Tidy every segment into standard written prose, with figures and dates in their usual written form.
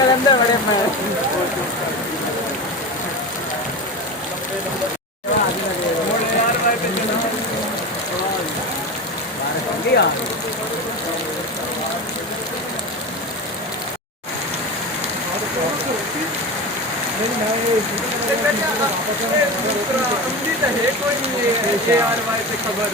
अंदर बड़े मैं खबर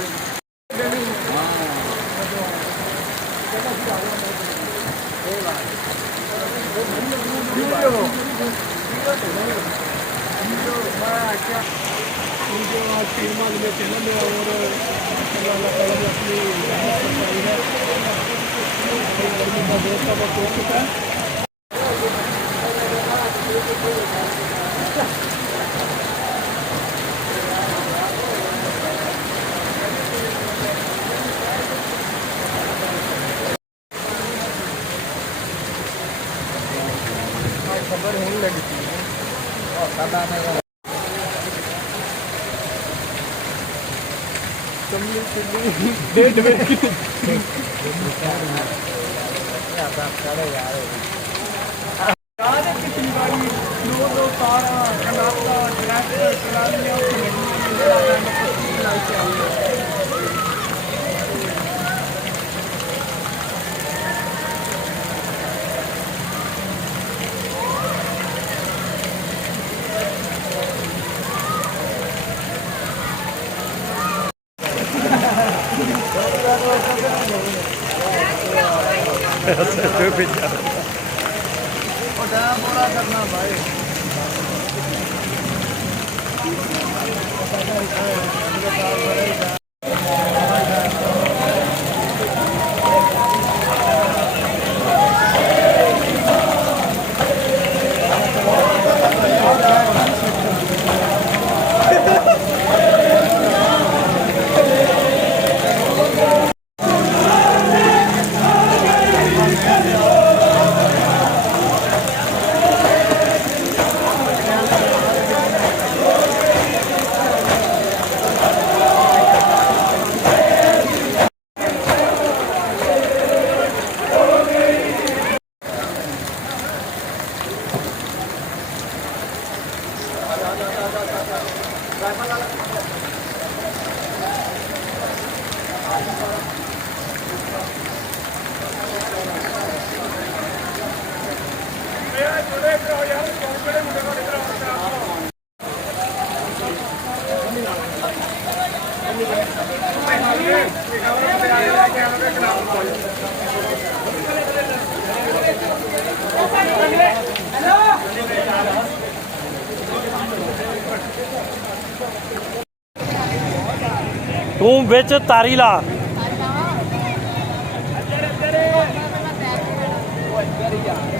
तीर्मान में चलन है और अल्लाह ताला ने अपनी गर्मी का बहुत सारा हो चुका है। खबर होने लगी थी डेट में कितनी बारी दो तारा कनाता ट्रैक्टर ट्रालियां पूरा करना भाई तू बिच तारी ला अच्छा